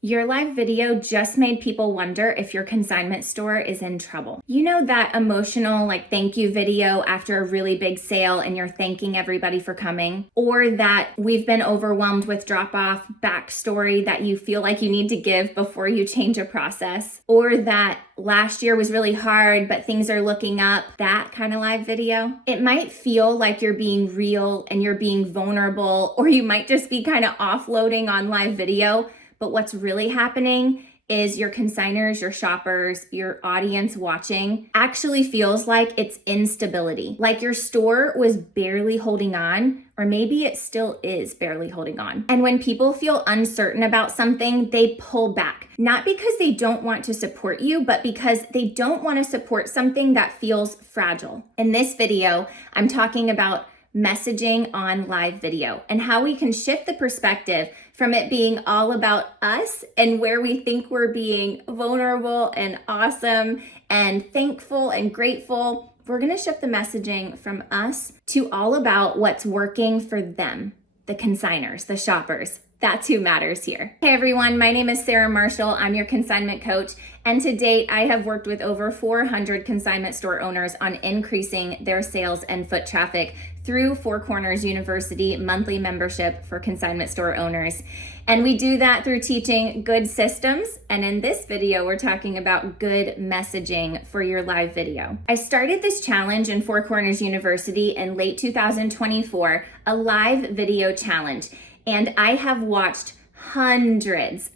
Your live video just made people wonder if your consignment store is in trouble. You know that emotional thank you video after a really big sale and you're thanking everybody for coming? Or that we've been overwhelmed with drop-off backstory that you feel like you need to give before you change a process? Or that last year was really hard but things are looking up, that kind of live video? It might feel like you're being real and you're being vulnerable, or you might just be kind of offloading on live video. But what's really happening is your consignors, your shoppers, your audience watching actually feels like it's instability. Like your store was barely holding on, or maybe it still is barely holding on. And when people feel uncertain about something, they pull back. Not because they don't want to support you, but because they don't want to support something that feels fragile. In this video, I'm talking about messaging on live video and how we can shift the perspective from it being all about us and where we think we're being vulnerable and awesome and thankful and grateful. We're going to shift the messaging from us to all about what's working for them, the consignors, the shoppers. That's who matters here. Hey everyone, my name is Sarah Marshall. I'm your consignment coach. And to date, I have worked with over 400 consignment store owners on increasing their sales and foot traffic through Four Corners University monthly membership for consignment store owners. And we do that through teaching good systems. And in this video, we're talking about good messaging for your live video. I started this challenge in Four Corners University in late 2024, a live video challenge. And I have watched hundreds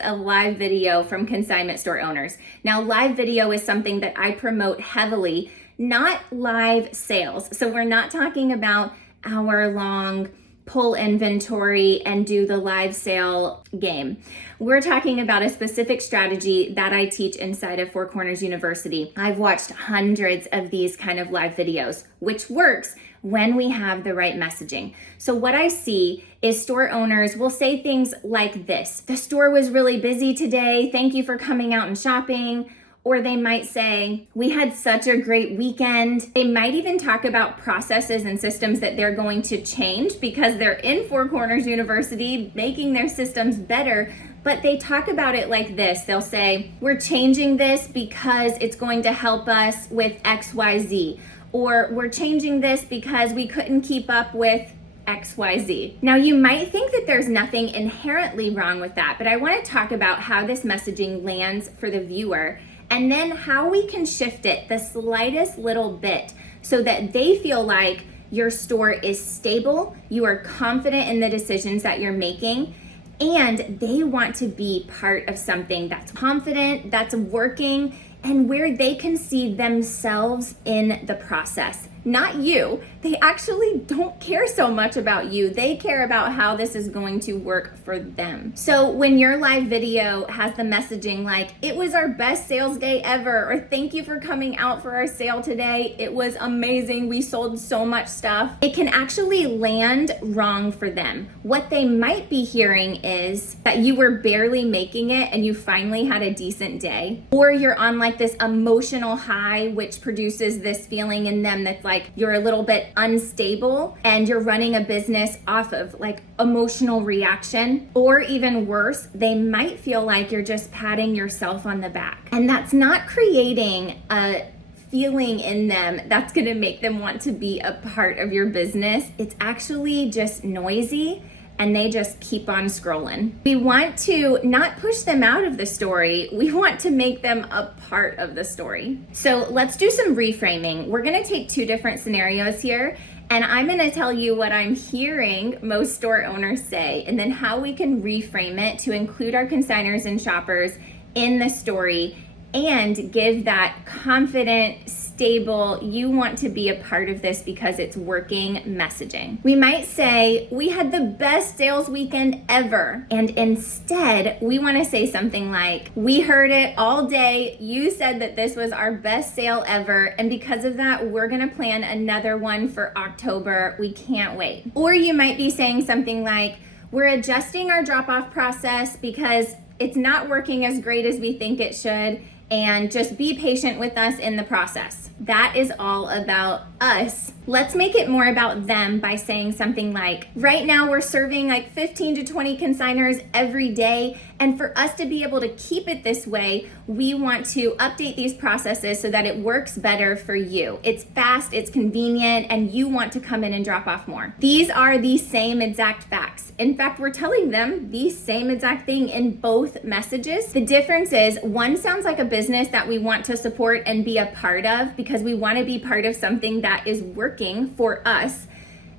of live video from consignment store owners. Now, live video is something that I promote heavily, not live sales. So we're not talking about hour-long pull inventory and do the live sale game. We're talking about a specific strategy that I teach inside of Four Corners University. I've watched hundreds of these kind of live videos, which works when we have the right messaging. So what I see is store owners will say things like this: the store was really busy today. Thank you for coming out and shopping. Or they might say, we had such a great weekend. They might even talk about processes and systems that they're going to change because they're in Four Corners University making their systems better. But they talk about it like this. They'll say, we're changing this because it's going to help us with XYZ. Or we're changing this because we couldn't keep up with XYZ. Now, you might think that there's nothing inherently wrong with that, but I want to talk about how this messaging lands for the viewer and then how we can shift it the slightest little bit so that they feel like your store is stable, you are confident in the decisions that you're making, and they want to be part of something that's confident, that's working, and where they can see themselves in the process. Not you. They actually don't care so much about you. They care about how this is going to work for them. So when your live video has the messaging like, it was our best sales day ever, or thank you for coming out for our sale today, it was amazing, we sold so much stuff, it can actually land wrong for them. What they might be hearing is that you were barely making it and you finally had a decent day, or you're on this emotional high, which produces this feeling in them that's like you're a little bit unstable and you're running a business off of emotional reaction. Or even worse, they might feel like you're just patting yourself on the back. And that's not creating a feeling in them that's going to make them want to be a part of your business. It's actually just noisy and they just keep on scrolling. We want to not push them out of the story. We want to make them a part of the story. So let's do some reframing. We're gonna take two different scenarios here, and I'm gonna tell you what I'm hearing most store owners say, and then how we can reframe it to include our consignors and shoppers in the story and give that confident, stable, you want to be a part of this because it's working messaging. We might say, we had the best sales weekend ever. And instead, we want to say something like, we heard it all day. You said that this was our best sale ever. And because of that, we're going to plan another one for October. We can't wait. Or you might be saying something like, we're adjusting our drop-off process because it's not working as great as we think it should. And just be patient with us in the process. That is all about us. Let's make it more about them by saying something like, right now we're serving 15 to 20 consignors every day, And for us to be able to keep it this way, we want to update these processes so that it works better for you. It's fast, it's convenient, and you want to come in and drop off more. These are the same exact facts. In fact, we're telling them the same exact thing in both messages. The difference is one sounds like a business that we want to support and be a part of because we want to be part of something that is working for us.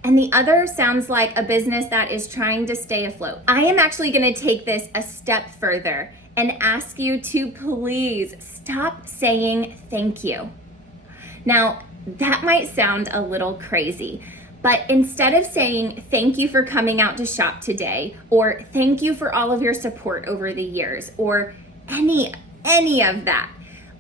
And the other sounds like a business that is trying to stay afloat. I am actually going to take this a step further and ask you to please stop saying thank you. Now, that might sound a little crazy, but instead of saying thank you for coming out to shop today, or thank you for all of your support over the years, or any of that,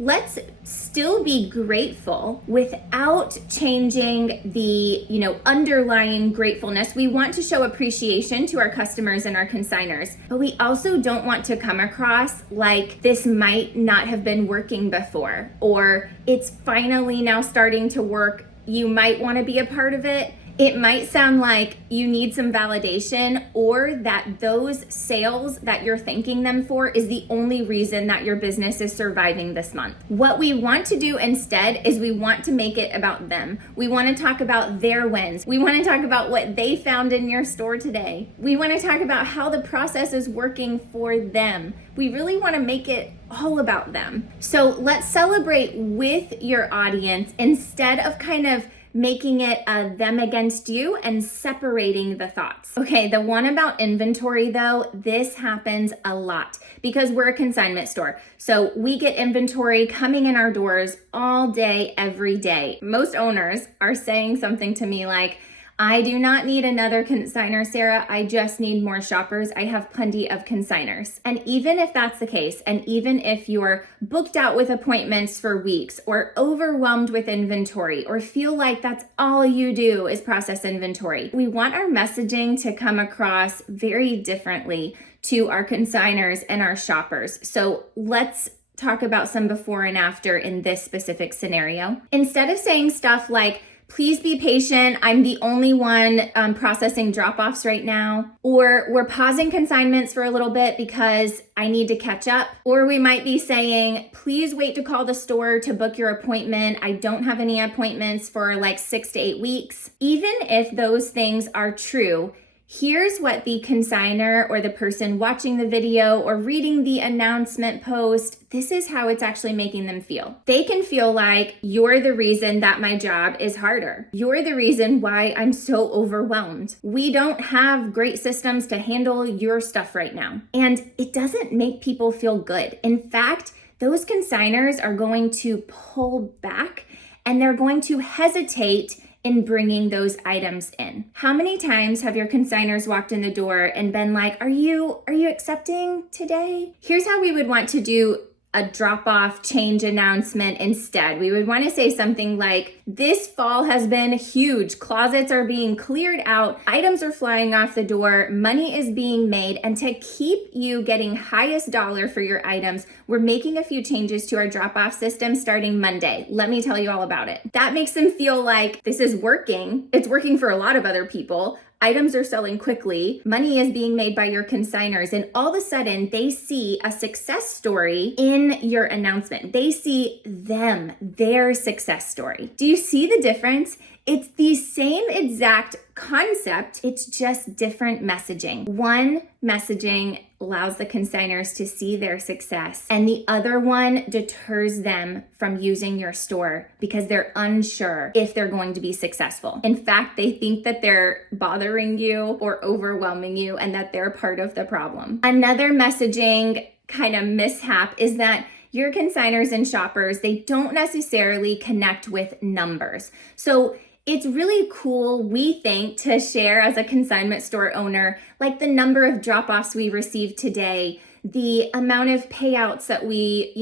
let's still be grateful without changing the, underlying gratefulness. We want to show appreciation to our customers and our consignors, but we also don't want to come across like this might not have been working before, or it's finally now starting to work. You might want to be a part of it. It might sound like you need some validation, or that those sales that you're thanking them for is the only reason that your business is surviving this month. What we want to do instead is we want to make it about them. We want to talk about their wins. We want to talk about what they found in your store today. We want to talk about how the process is working for them. We really want to make it all about them. So let's celebrate with your audience instead of kind of making it them against you and separating the thoughts. Okay, the one about inventory though, this happens a lot because we're a consignment store. So we get inventory coming in our doors all day, every day. Most owners are saying something to me like, I do not need another consignor, Sarah. I just need more shoppers. I have plenty of consignors. And even if that's the case, and even if you're booked out with appointments for weeks, or overwhelmed with inventory, or feel like that's all you do is process inventory, we want our messaging to come across very differently to our consignors and our shoppers. So let's talk about some before and after in this specific scenario. Instead of saying stuff like, please be patient, I'm the only one processing drop-offs right now. Or we're pausing consignments for a little bit because I need to catch up. Or we might be saying, please wait to call the store to book your appointment. I don't have any appointments for like 6 to 8 weeks. Even if those things are true, here's what the consignor or the person watching the video or reading the announcement post, this is how it's actually making them feel. They can feel like you're the reason that my job is harder. You're the reason why I'm so overwhelmed. We don't have great systems to handle your stuff right now. And it doesn't make people feel good. In fact, those consignors are going to pull back and they're going to hesitate in bringing those items in. How many times have your consignors walked in the door and been like, are you accepting today? Here's how we would want to do a drop-off change announcement instead. We would want to say something like, this fall has been huge. Closets are being cleared out. Items are flying off the door. Money is being made. And to keep you getting highest dollar for your items, we're making a few changes to our drop-off system starting Monday. Let me tell you all about it. That makes them feel like this is working. It's working for a lot of other people. Items are selling quickly, money is being made by your consignors, and all of a sudden they see a success story in your announcement. They see their success story. Do you see the difference? It's the same exact concept, it's just different messaging. One messaging allows the consignors to see their success, and the other one deters them from using your store because they're unsure if they're going to be successful. In fact, they think that they're bothering you or overwhelming you and that they're part of the problem. Another messaging kind of mishap is that your consignors and shoppers, they don't necessarily connect with numbers. So it's really cool, we think, to share as a consignment store owner, like the number of drop-offs we received today, the amount of payouts that we,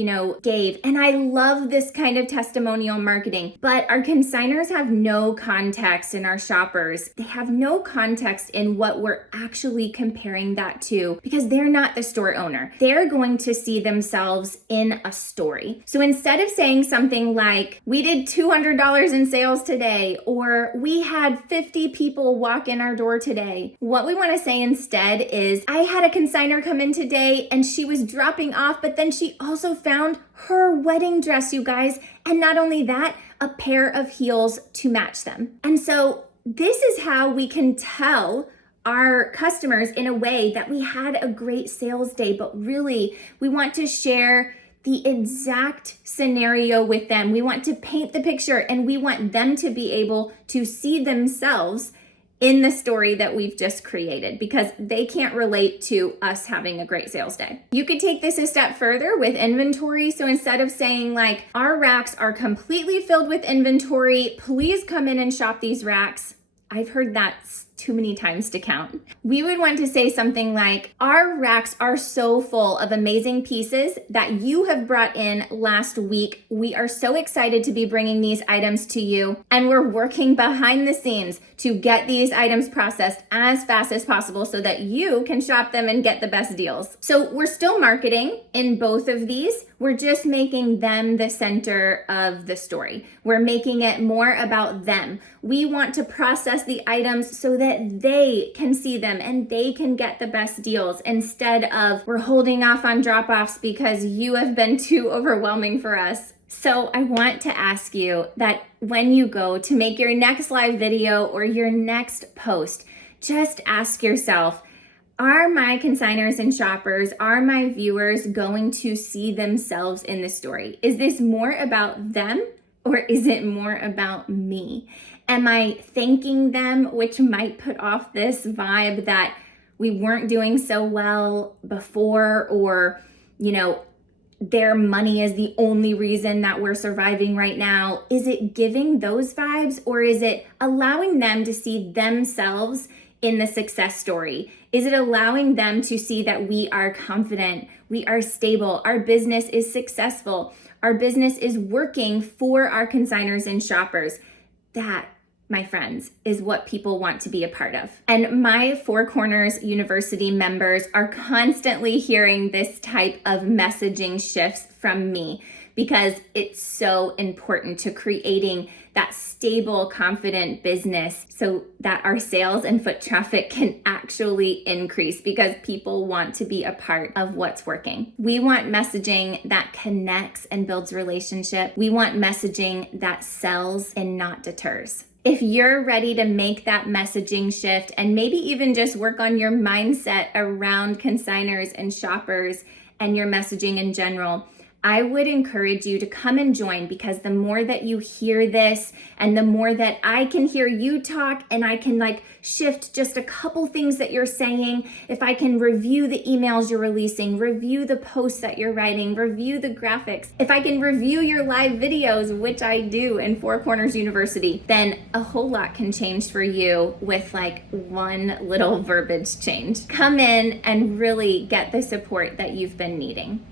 gave. And I love this kind of testimonial marketing, but our consignors have no context in our shoppers. They have no context in what we're actually comparing that to because they're not the store owner. They're going to see themselves in a story. So instead of saying something like, we did $200 in sales today, or we had 50 people walk in our door today, what we want to say instead is, I had a consignor come in today and she was dropping off, but then she also found her wedding dress, you guys. And not only that, a pair of heels to match them. And so this is how we can tell our customers in a way that we had a great sales day, but really we want to share the exact scenario with them. We want to paint the picture and we want them to be able to see themselves in the story that we've just created because they can't relate to us having a great sales day. You could take this a step further with inventory. So instead of saying like, our racks are completely filled with inventory, please come in and shop these racks. I've heard that too many times to count. We would want to say something like, our racks are so full of amazing pieces that you have brought in last week. We are so excited to be bringing these items to you, and we're working behind the scenes to get these items processed as fast as possible so that you can shop them and get the best deals. So we're still marketing in both of these. We're just making them the center of the story. We're making it more about them. We want to process the items so that they can see them and they can get the best deals instead of we're holding off on drop-offs because you have been too overwhelming for us. So I want to ask you that when you go to make your next live video or your next post, just ask yourself, are my consignors and shoppers, are my viewers going to see themselves in the story? Is this more about them or is it more about me? Am I thanking them, which might put off this vibe that we weren't doing so well before, or, you know, their money is the only reason that we're surviving right now? Is it giving those vibes, or is it allowing them to see themselves in the success story? Is it allowing them to see that we are confident, we are stable, our business is successful, our business is working for our consignors and shoppers? That, my friends, is what people want to be a part of. And my Four Corners University members are constantly hearing this type of messaging shifts from me because it's so important to creating that stable, confident business so that our sales and foot traffic can actually increase because people want to be a part of what's working. We want messaging that connects and builds relationship. We want messaging that sells and not deters. If you're ready to make that messaging shift and maybe even just work on your mindset around consignors and shoppers and your messaging in general, I would encourage you to come and join, because the more that you hear this and the more that I can hear you talk and I can shift just a couple things that you're saying, if I can review the emails you're releasing, review the posts that you're writing, review the graphics, if I can review your live videos, which I do in Four Corners University, then a whole lot can change for you with one little verbiage change. Come in and really get the support that you've been needing.